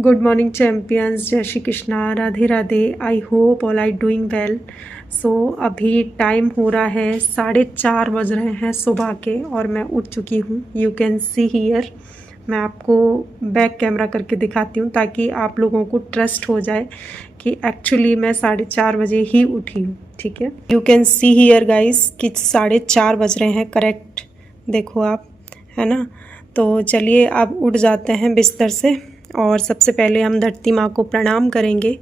Good morning champions, जय Shri Krishna, Radhe Radhe. I hope all I doing well. So अभी time हो रहा है 4:30 बज रहे हैं सुबह के और मैं उठ चुकी हूँ। You can see here. मैं आपको बैक कैमरा करके दिखाती हूँ ताकि आप लोगों को ट्रस्ट हो जाए कि एक्चुअली मैं 4:30 बजे ही उठी हूँ। ठीक है, you can see here guys कि 4:30 बज रहे हैं करेक्ट। देखो आप, है ना। तो चलिए अब उठ जाते हैं बिस्तर से और सबसे पहले हम धरती माँ को प्रणाम करेंगे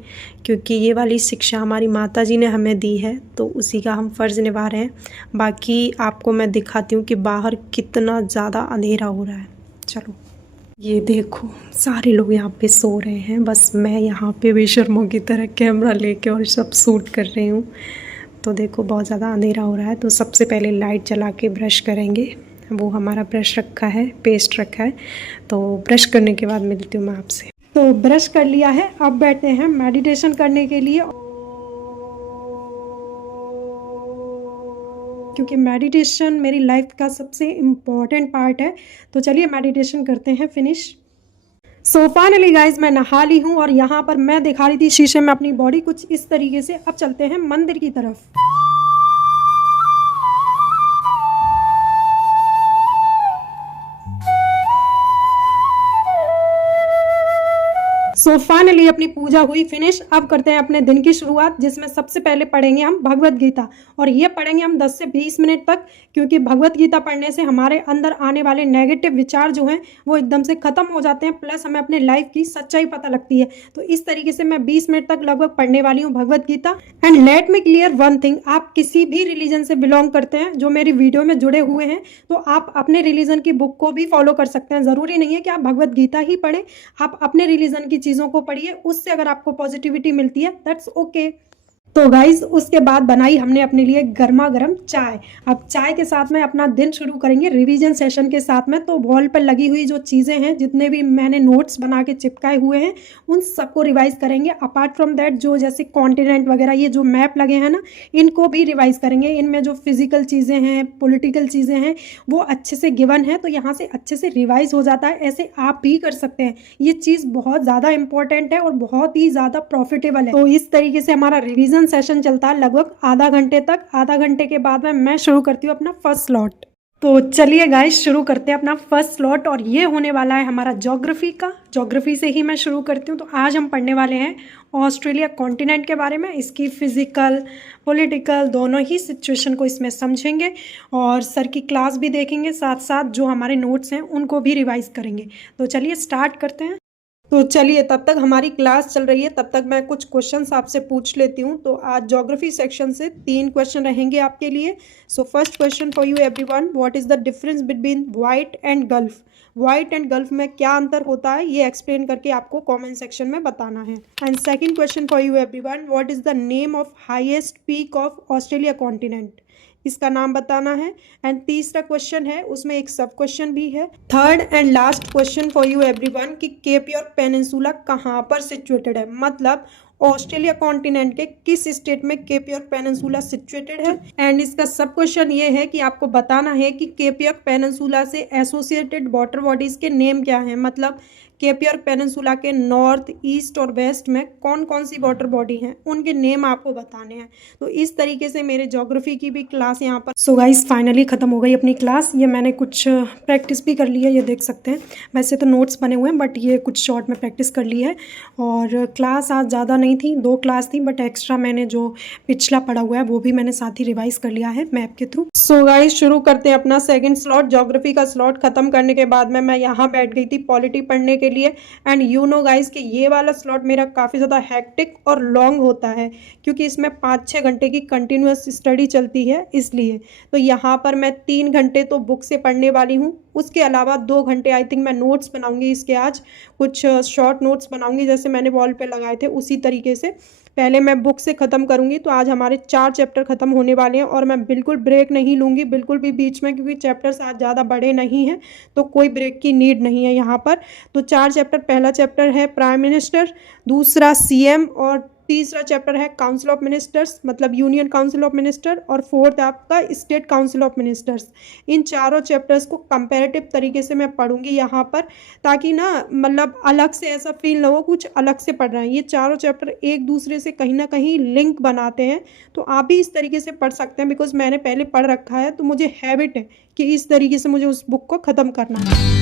क्योंकि ये वाली शिक्षा हमारी माता जी ने हमें दी है, तो उसी का हम फ़र्ज़ निभा रहे हैं। बाकी आपको मैं दिखाती हूँ कि बाहर कितना ज़्यादा अंधेरा हो रहा है। चलो, ये देखो सारे लोग यहाँ पे सो रहे हैं, बस मैं यहाँ पे बेशर्मों की तरह कैमरा लेके और सब शूट कर रही हूँ। तो देखो बहुत ज़्यादा अंधेरा हो रहा है, तो सबसे पहले लाइट जला के ब्रश करेंगे। वो हमारा ब्रश रखा है, पेस्ट रखा है, तो ब्रश करने के बाद मिलती हूँ मैं आपसे। तो ब्रश कर लिया है, अब बैठते हैं मेडिटेशन करने के लिए, क्योंकि मेडिटेशन मेरी लाइफ का सबसे इम्पॉर्टेंट पार्ट है। तो चलिए मेडिटेशन करते हैं फिनिश। सो फाइनली गाइज मैं नहा ली हूँ और यहाँ पर मैं दिखा रही थी शीशे में अपनी बॉडी कुछ इस तरीके से। अब चलते हैं मंदिर की तरफ। सो फाइनली अपनी पूजा हुई फिनिश। अब करते हैं अपने दिन की शुरुआत, जिसमें सबसे पहले पढ़ेंगे हम भगवत गीता, और ये पढ़ेंगे हम 10 से 20 मिनट तक, क्योंकि भगवत गीता पढ़ने से हमारे अंदर आने वाले नेगेटिव विचार जो हैं वो एकदम से ख़त्म हो जाते हैं, प्लस हमें अपने लाइफ की सच्चाई पता लगती है। तो इस तरीके से मैं 20 मिनट तक लगभग पढ़ने वाली हूँ Bhagavad Gita. And let me clear one thing, आप किसी भी रिलीजन से बिलोंग करते हैं जो मेरी वीडियो में जुड़े हुए हैं, तो आप अपने रिलीजन की बुक को भी फॉलो कर सकते हैं। ज़रूरी नहीं है कि आप भगवत गीता ही पढ़ें, आप अपने रिलीजन की चीज़ों को पढ़िए, उससे अगर आपको पॉजिटिविटी मिलती है दैट्स ओके। तो गाइज उसके बाद बनाई हमने अपने लिए गर्मा गर्म चाय। अब चाय के साथ में अपना दिन शुरू करेंगे रिवीजन सेशन के साथ में। तो वॉल पर लगी हुई जो चीज़ें हैं, जितने भी मैंने नोट्स बना के चिपकाए हुए हैं, उन सबको रिवाइज करेंगे। अपार्ट फ्रॉम दैट जो जैसे कॉन्टिनेंट वगैरह ये जो मैप लगे हैं ना, इनको भी रिवाइज करेंगे। इनमें जो फिजिकल चीज़ें हैं, पॉलिटिकल चीज़ें हैं, वो अच्छे से गिवन है, तो यहाँ से अच्छे से रिवाइज हो जाता है। ऐसे आप भी कर सकते हैं। ये चीज़ बहुत ज़्यादा इंपॉर्टेंट है और बहुत ही ज़्यादा प्रॉफिटेबल है। तो इस तरीके से हमारा रिवीजन सेशन चलता है लगभग आधा घंटे तक। आधा घंटे के बाद में मैं शुरू करती हूँ अपना फर्स्ट स्लॉट। तो चलिए गाइस शुरू करते हैं अपना फर्स्ट स्लॉट, और ये होने वाला है हमारा ज्योग्राफी का। ज्योग्राफी से ही मैं शुरू करती हूँ। तो आज हम पढ़ने वाले हैं ऑस्ट्रेलिया कॉन्टिनेंट के बारे में, इसकी फिजिकल पॉलिटिकल दोनों ही सिचुएशन को इसमें समझेंगे और सर की क्लास भी देखेंगे, साथ साथ जो हमारे नोट्स हैं उनको भी रिवाइज करेंगे। तो चलिए स्टार्ट करते हैं। तो चलिए तब तक हमारी क्लास चल रही है, तब तक मैं कुछ क्वेश्चंस आपसे पूछ लेती हूँ। तो आज ज्योग्राफी सेक्शन से 3 क्वेश्चन रहेंगे आपके लिए। So first question for you everyone, what is the difference between white and gulf. White and gulf में क्या अंतर होता है, ये एक्सप्लेन करके आपको कमेंट सेक्शन में बताना है। And second question for you everyone, what is the name of highest peak of Australia continent, इसका नाम बताना है। एंड तीसरा क्वेश्चन है, उसमें एक सब क्वेश्चन भी है। Third and last question for you everyone कि केप यॉर्क पेनिनसुला कहाँ पर सिचुएटेड है, मतलब ऑस्ट्रेलिया कॉन्टिनेंट के किस स्टेट में केप यॉर्क पेनिनसुला सिचुएटेड है। एंड इसका सब क्वेश्चन ये है कि आपको बताना है कि केप यॉर्क पेनिनसुला से एसोसिएटेड वाटर बॉडीज के नेम क्या हैं, मतलब केप यॉर्क पेनिनसुला के नॉर्थ, ईस्ट और वेस्ट में कौन कौन सी वाटर बॉडी हैं, उनके नेम आपको बताने हैं। तो इस तरीके से मेरे ज्योग्राफी की भी क्लास यहाँ पर। सो गाइस फाइनली ख़त्म हो गई अपनी क्लास। ये मैंने कुछ प्रैक्टिस भी कर ली है, ये देख सकते हैं। वैसे तो नोट्स बने हुए हैं बट ये कुछ शॉर्ट में प्रैक्टिस कर ली है। और क्लास आज ज़्यादा नहीं थी, 2 क्लास थी, बट एक्स्ट्रा मैंने जो पिछला पढ़ा हुआ है वो भी मैंने साथ ही रिवाइज कर लिया है मैप के थ्रू। सो गाइस शुरू करते हैं अपना सेकेंड स्लॉट। ज्योग्राफी का स्लॉट खत्म करने के बाद में मैं यहाँ बैठ गई थी पॉलिटी पढ़ने के लिए। एंड यू नो गाइस कि ये वाला स्लॉट मेरा काफ़ी ज़्यादा हैक्टिक और लॉन्ग होता है, क्योंकि इसमें 5-6 घंटे की कंटिन्यूअस स्टडी चलती है इसलिए। तो यहाँ पर मैं 3 घंटे तो बुक से पढ़ने वाली हूँ, उसके अलावा 2 घंटे आई थिंक मैं नोट्स बनाऊंगी। इसके आज कुछ शॉर्ट नोट्स बनाऊंगी, जैसे मैंने वॉल पे लगाए थे उसी तरीके से। पहले मैं बुक से ख़त्म करूंगी। तो आज हमारे 4 चैप्टर ख़त्म होने वाले हैं और मैं बिल्कुल ब्रेक नहीं लूँगी, बिल्कुल भी बीच में, क्योंकि चैप्टर्स आज ज़्यादा बड़े नहीं हैं, तो कोई ब्रेक की नीड नहीं है यहाँ पर। तो 4 चैप्टर, पहला चैप्टर है प्राइम मिनिस्टर, दूसरा सीएम और तीसरा चैप्टर है काउंसिल ऑफ मिनिस्टर्स, मतलब यूनियन काउंसिल ऑफ मिनिस्टर, और फोर्थ आपका स्टेट काउंसिल ऑफ मिनिस्टर्स। इन चारों चैप्टर्स को कंपैरेटिव तरीके से मैं पढ़ूंगी यहाँ पर, ताकि ना मतलब अलग से ऐसा फील ना हो कुछ अलग से पढ़ रहे हैं। ये चारों चैप्टर एक दूसरे से कहीं ना कहीं लिंक बनाते हैं, तो आप भी इस तरीके से पढ़ सकते हैं, बिकॉज मैंने पहले पढ़ रखा है, तो मुझे हैबिट है कि इस तरीके से मुझे उस बुक को ख़त्म करना है।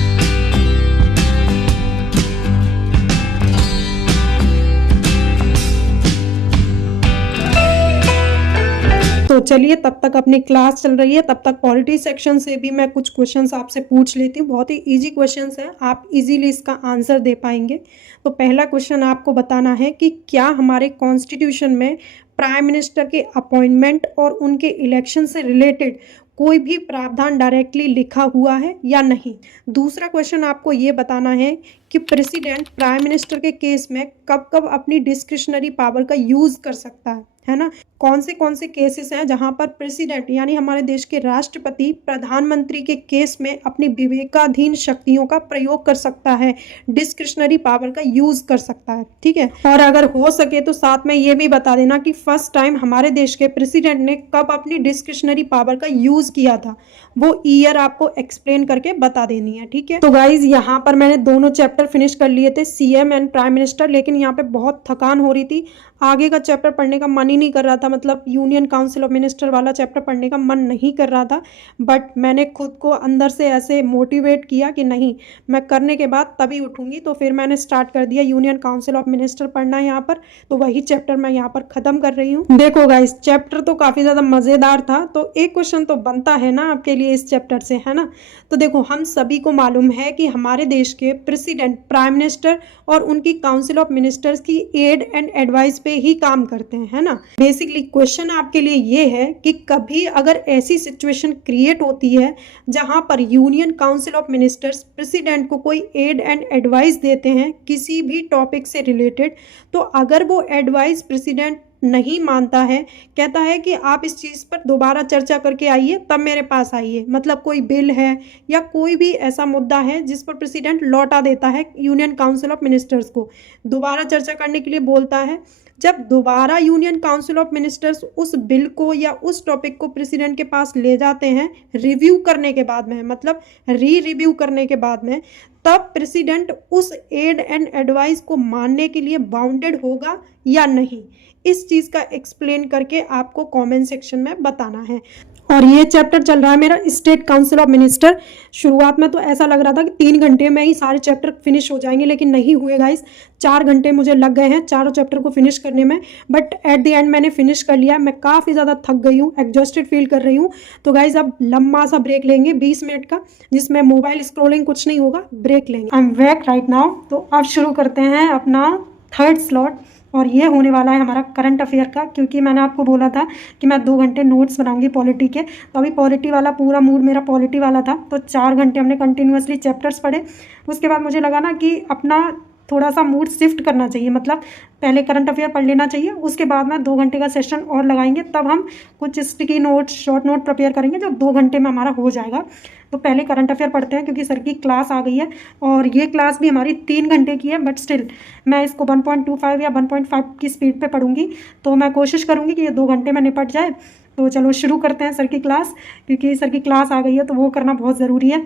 तो चलिए, तब तक अपनी क्लास चल रही है, तब तक पॉलिटी सेक्शन से भी मैं कुछ क्वेश्चंस आपसे पूछ लेती हूँ। बहुत ही इजी क्वेश्चंस हैं, आप इजीली इसका आंसर दे पाएंगे। तो पहला क्वेश्चन आपको बताना है कि क्या हमारे कॉन्स्टिट्यूशन में प्राइम मिनिस्टर के अपॉइंटमेंट और उनके इलेक्शन से रिलेटेड कोई भी प्रावधान डायरेक्टली लिखा हुआ है या नहीं। दूसरा क्वेश्चन आपको ये बताना है कि प्रेसिडेंट प्राइम मिनिस्टर के केस में कब कब अपनी डिस्क्रिशनरी पावर का यूज़ कर सकता है ना। कौन से केसेस हैं जहां पर प्रेसिडेंट यानी हमारे देश के राष्ट्रपति प्रधानमंत्री के केस में अपनी विवेकाधीन शक्तियों का प्रयोग कर सकता है, डिस्क्रिशनरी पावर का यूज कर सकता है, ठीक है। और अगर हो सके तो साथ में ये भी बता देना कि फर्स्ट टाइम हमारे देश के प्रेसिडेंट ने कब अपनी डिस्क्रिशनरी पावर का यूज किया था, वो ईयर आपको एक्सप्लेन करके बता देनी है, ठीक है। तो गाइज यहाँ पर मैंने दोनों चैप्टर फिनिश कर लिए थे, सीएम एंड प्राइम मिनिस्टर, लेकिन यहाँ पे बहुत थकान हो रही थी, आगे का चैप्टर पढ़ने का मन ही नहीं कर रहा था, मतलब यूनियन काउंसिल ऑफ मिनिस्टर वाला चैप्टर पढ़ने का मन नहीं कर रहा था। बट मैंने खुद को अंदर से ऐसे मोटिवेट किया कि नहीं, मैं करने के बाद तभी उठूंगी, तो फिर मैंने स्टार्ट कर दिया यूनियन काउंसिल ऑफ मिनिस्टर पढ़ना यहाँ पर। तो वही चैप्टर मैं यहाँ पर ख़त्म कर रही हूँ। देखो गाइस, चैप्टर तो काफ़ी ज़्यादा मज़ेदार था, तो एक क्वेश्चन तो बनता है ना आपके लिए इस चैप्टर से, है ना। तो देखो, हम सभी को मालूम है कि हमारे देश के प्रेसिडेंट प्राइम मिनिस्टर और उनकी काउंसिल ऑफ मिनिस्टर्स की एड एंड एडवाइस पे ही काम करते हैं, है ना। बेसिकली क्वेश्चन आपके लिए ये है कि कभी अगर ऐसी सिचुएशन क्रिएट होती है जहां पर union council of ministers president को कोई एड एंड एडवाइस देते हैं किसी भी टॉपिक से रिलेटेड, तो अगर वो एडवाइस प्रेसिडेंट नहीं मानता है, कहता है कि आप इस चीज़ पर दोबारा चर्चा करके आइए, तब मेरे पास आइए, मतलब कोई बिल है या कोई भी ऐसा मुद्दा है जिस पर प्रेसिडेंट लौटा देता है यूनियन काउंसिल ऑफ मिनिस्टर्स को, दोबारा चर्चा करने के लिए बोलता है। जब दोबारा यूनियन काउंसिल ऑफ मिनिस्टर्स उस बिल को या उस टॉपिक को प्रेसिडेंट के पास ले जाते हैं रिव्यू करने के बाद में, मतलब रिव्यू करने के बाद में, तब प्रेसिडेंट उस एड एंड एडवाइस को मानने के लिए बाउंडेड होगा या नहीं, इस चीज़ का एक्सप्लेन करके आपको कमेंट सेक्शन में बताना है। और ये चैप्टर चल रहा है मेरा स्टेट काउंसिल ऑफ मिनिस्टर। शुरुआत में तो ऐसा लग रहा था कि 3 घंटे में ही सारे चैप्टर फिनिश हो जाएंगे, लेकिन नहीं हुए गाइस, 4 घंटे मुझे लग गए हैं चारों चैप्टर को फिनिश करने में। बट एट द एंड मैंने फिनिश कर लिया। मैं काफ़ी ज़्यादा थक गई हूँ, एग्जॉस्टेड फील कर रही हूँ। तो गाइस अब लंबा सा ब्रेक लेंगे 20 मिनट का, जिसमें मोबाइल स्क्रोलिंग कुछ नहीं होगा, ब्रेक लेंगे। I am back right now. तो अब शुरू करते हैं अपना थर्ड स्लॉट, और ये होने वाला है हमारा करंट अफेयर का, क्योंकि मैंने आपको बोला था कि मैं 2 घंटे नोट्स बनाऊंगी पॉलिटी के। तो अभी पॉलिटी वाला पूरा मूड मेरा पॉलिटी वाला था, तो 4 घंटे हमने कंटिन्यूअसली चैप्टर्स पढ़े। उसके बाद मुझे लगा ना कि अपना थोड़ा सा मूड शिफ्ट करना चाहिए, मतलब पहले करंट अफेयर पढ़ लेना चाहिए, उसके बाद में 2 घंटे का सेशन और लगाएंगे, तब हम कुछ sticky note short note prepare करेंगे जो 2 घंटे में हमारा हो जाएगा। तो पहले करंट अफेयर पढ़ते हैं, क्योंकि सर की क्लास आ गई है, और ये क्लास भी हमारी 3 घंटे की है, बट स्टिल मैं इसको 1.25 या 1.5 की स्पीड पे पढ़ूंगी। तो मैं कोशिश करूंगी कि ये 2 घंटे में निपट जाए। तो चलो शुरू करते हैं सर की क्लास, क्योंकि सर की क्लास आ गई है तो वो करना बहुत ज़रूरी है।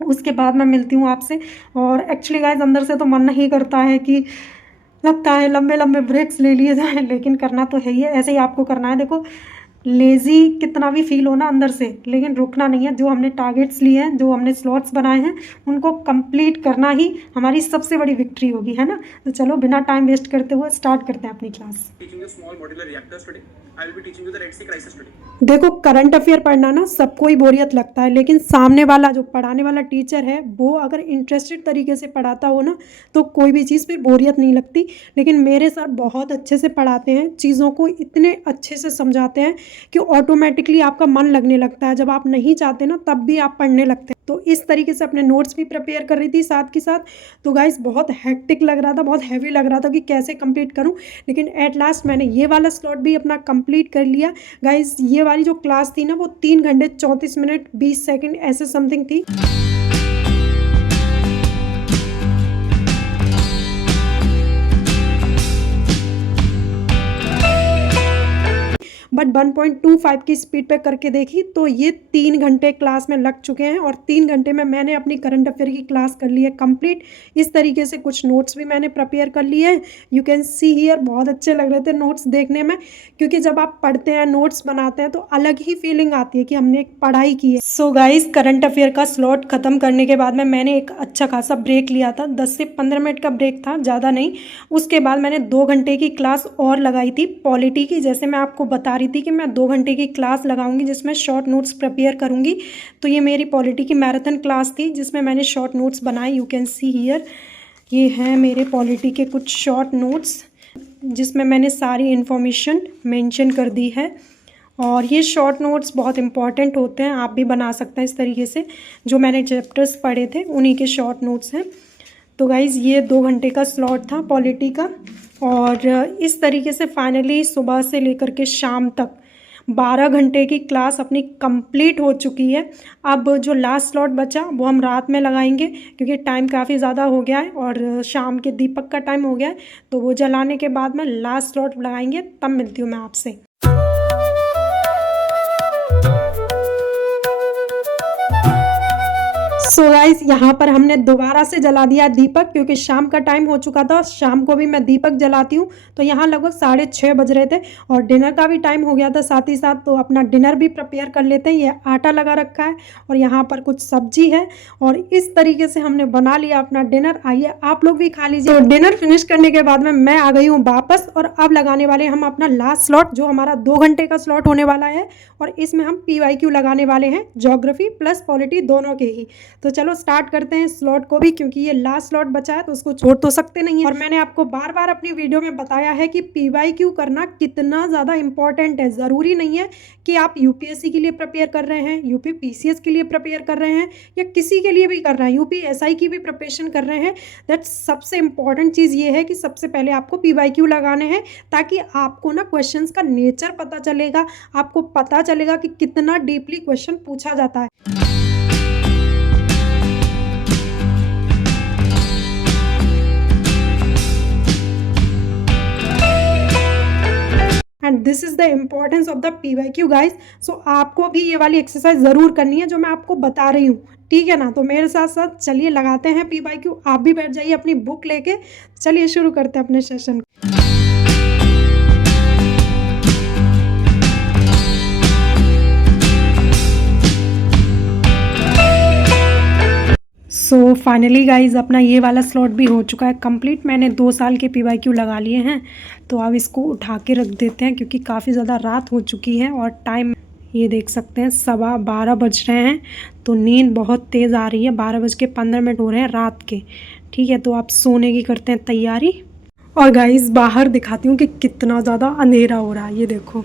उसके बाद मैं मिलती हूँ आपसे। और एक्चुअली गाइस अंदर से तो मन नहीं करता है, कि लगता है लंबे लंबे ब्रेक्स ले लिए जाएं, लेकिन करना तो है ही है, ऐसे ही आपको करना है। देखो, लेज़ी कितना भी फील हो ना अंदर से, लेकिन रुकना नहीं है। जो हमने टारगेट्स लिए हैं, जो हमने स्लॉट्स बनाए हैं, उनको कंप्लीट करना ही हमारी सबसे बड़ी विक्ट्री होगी, है ना। तो चलो बिना टाइम वेस्ट करते हुए स्टार्ट करते हैं अपनी क्लास। देखो, करंट अफेयर पढ़ना ना सबको ही बोरियत लगता है, लेकिन सामने वाला जो पढ़ाने वाला टीचर है वो अगर इंटरेस्टेड तरीके से पढ़ाता हो ना, तो कोई भी चीज़ फिर बोरियत नहीं लगती। लेकिन मेरे सर बहुत अच्छे से पढ़ाते हैं, चीज़ों को इतने अच्छे से समझाते हैं कि ऑटोमेटिकली आपका मन लगने लगता है। जब आप नहीं चाहते ना, तब भी आप पढ़ने लगते हैं। तो इस तरीके से अपने नोट्स भी प्रिपेयर कर रही थी साथ के साथ। तो गाइस बहुत हेक्टिक लग रहा था, बहुत हैवी लग रहा था कि कैसे कंप्लीट करूं, लेकिन एट लास्ट मैंने ये वाला स्लॉट भी अपना कंप्लीट कर लिया। गाइस ये वाली जो क्लास थी ना, वो 3 घंटे 34 मिनट 20 सेकंड ऐसे समथिंग थी। 1.25 की स्पीड पे करके देखी तो ये 3 घंटे क्लास में लग चुके हैं और 3 घंटे में मैंने अपनी करंट अफेयर की क्लास कर ली है कंप्लीट। इस तरीके से कुछ नोट्स भी मैंने प्रिपेयर कर लिए हैं। यू कैन सी हियर, बहुत अच्छे लग रहे थे नोट्स देखने में, क्योंकि जब आप पढ़ते हैं, नोट्स बनाते हैं तो अलग ही फीलिंग आती है कि हमने एक पढ़ाई की है। सो गाइज, करंट अफेयर का स्लॉट खत्म करने के बाद में मैंने एक अच्छा खासा ब्रेक लिया था, 10 से 15 मिनट का ब्रेक था, ज़्यादा नहीं। उसके बाद मैंने 2 घंटे की क्लास और लगाई थी पॉलिटी की। जैसे मैं आपको बता रही थी कि मैं 2 घंटे की क्लास लगाऊंगी जिसमें शॉर्ट नोट्स प्रिपेयर करूंगी, तो ये मेरी पॉलिटी की मैराथन क्लास थी जिसमें मैंने शॉर्ट नोट्स बनाए। यू कैन सी हियर, ये हैं मेरे पॉलिटी के कुछ शॉर्ट नोट्स जिसमें मैंने सारी इन्फॉर्मेशन मेंशन कर दी है। और ये शॉर्ट नोट्स बहुत इंपॉर्टेंट होते हैं, आप भी बना सकते हैं इस तरीके से। जो मैंने चैप्टर्स पढ़े थे उन्हीं के शॉर्ट नोट्स हैं। तो गाइज़, ये 2 घंटे का स्लॉट था पॉलिटी का, और इस तरीके से फाइनली सुबह से लेकर के शाम तक 12 घंटे की क्लास अपनी कंप्लीट हो चुकी है। अब जो लास्ट स्लॉट बचा वो हम रात में लगाएंगे, क्योंकि टाइम काफ़ी ज़्यादा हो गया है और शाम के दीपक का टाइम हो गया है। तो वो जलाने के बाद में लास्ट स्लॉट लगाएंगे, तब मिलती हूँ मैं आपसे। सो गाइस, यहाँ पर हमने दोबारा से जला दिया दीपक, क्योंकि शाम का टाइम हो चुका था। शाम को भी मैं दीपक जलाती हूँ, तो यहाँ लगभग 6:30 बज रहे थे और डिनर का भी टाइम हो गया था साथ ही साथ। तो अपना डिनर भी प्रिपेयर कर लेते हैं। ये आटा लगा रखा है और यहाँ पर कुछ सब्जी है, और इस तरीके से हमने बना लिया अपना डिनर। आइए आप लोग भी खा लीजिए। तो डिनर फिनिश करने के बाद में मैं आ गई हूँ वापस, और अब लगाने वाले हम अपना लास्ट स्लॉट, जो हमारा 2 घंटे का स्लॉट होने वाला है, और इसमें हम PYQ लगाने वाले हैं, ज्योग्राफी प्लस पॉलिटी दोनों के ही। तो चलो स्टार्ट करते हैं स्लॉट को भी, क्योंकि ये लास्ट स्लॉट बचा है तो उसको छोड़ तो सकते नहीं है। और मैंने आपको बार बार अपनी वीडियो में बताया है कि PYQ करना कितना ज़्यादा इंपॉर्टेंट है। ज़रूरी नहीं है कि आप UPSC के लिए प्रिपेयर कर रहे हैं, UP PCS के लिए प्रिपेयर कर रहे हैं, या किसी के लिए भी कर रहे हैं, UP SI की भी प्रिपरेशन कर रहे हैं। दैट सबसे इंपॉर्टेंट चीज़ ये है कि सबसे पहले आपको PYQ लगाने हैं, ताकि आपको ना क्वेश्चंस का नेचर पता चलेगा, आपको पता चलेगा कि कितना डीपली क्वेश्चन पूछा जाता है। And this is the importance of the PYQ guys. So आपको भी ये वाली एक्सरसाइज ज़रूर करनी है जो मैं आपको बता रही हूँ, ठीक है ना। तो मेरे साथ साथ चलिए लगाते हैं PYQ। आप भी बैठ जाइए अपनी बुक लेके, चलिए शुरू करते हैं अपने सेशन को। सो फाइनली गाइज, अपना ये वाला स्लॉट भी हो चुका है कंप्लीट। मैंने 2 साल के PYQ लगा लिए हैं, तो अब इसको उठा के रख देते हैं, क्योंकि काफ़ी ज़्यादा रात हो चुकी है और टाइम ये देख सकते हैं 12:15 बज रहे हैं। तो नींद बहुत तेज़ आ रही है, 12:15 हो रहे हैं रात के, ठीक है। तो आप सोने की करते हैं तैयारी। और गाइज, बाहर दिखाती हूँ कि कितना ज़्यादा अंधेरा हो रहा है। ये देखो,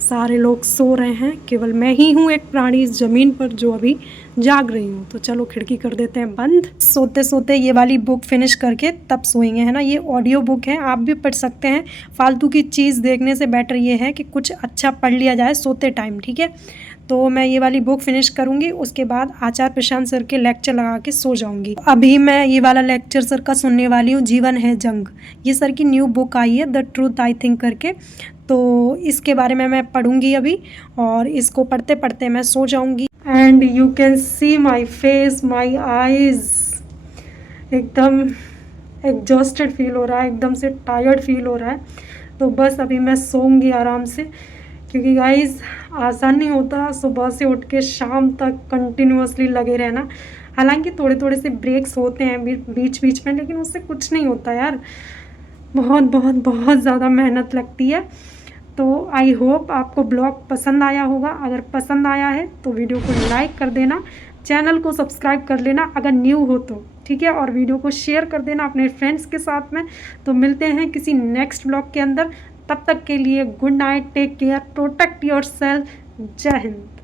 सारे लोग सो रहे हैं, केवल मैं ही हूँ एक प्राणी इस ज़मीन पर जो अभी जाग रही हूँ। तो चलो खिड़की कर देते हैं बंद। सोते सोते ये वाली बुक फिनिश करके तब सोएंगे, है ना। ये ऑडियो बुक है, आप भी पढ़ सकते हैं। फालतू की चीज़ देखने से बेटर ये है कि कुछ अच्छा पढ़ लिया जाए सोते टाइम, ठीक है। तो मैं ये वाली बुक फिनिश करूँगी, उसके बाद आचार्य प्रशांत सर के लेक्चर लगा के सो जाऊँगी। अभी मैं ये वाला लेक्चर सर का सुनने वाली हूँ, जीवन है जंग। ये सर की न्यू बुक आई है, द ट्रूथ आई थिंक करके। तो इसके बारे में मैं पढ़ूँगी अभी, और इसको पढ़ते पढ़ते मैं सो जाऊँगी। And you can see my face, my eyes, एकदम एग्जॉस्टेड फील हो रहा है, एकदम से टायर्ड फील हो रहा है। तो बस अभी मैं सोऊंगी आराम से, क्योंकि गाइस आसान नहीं होता सुबह से उठ के शाम तक कंटिन्यूअसली लगे रहना। हालांकि थोड़े थोड़े से ब्रेक्स होते हैं बीच बीच में, लेकिन उससे कुछ नहीं होता यार, बहुत बहुत बहुत ज़्यादा मेहनत लगती है। तो आई होप आपको ब्लॉग पसंद आया होगा। अगर पसंद आया है तो वीडियो को लाइक कर देना, चैनल को सब्सक्राइब कर लेना अगर न्यू हो तो, ठीक है। और वीडियो को शेयर कर देना अपने फ्रेंड्स के साथ में। तो मिलते हैं किसी नेक्स्ट ब्लॉग के अंदर, तब तक के लिए good night, take care, protect yourself. जय हिंद।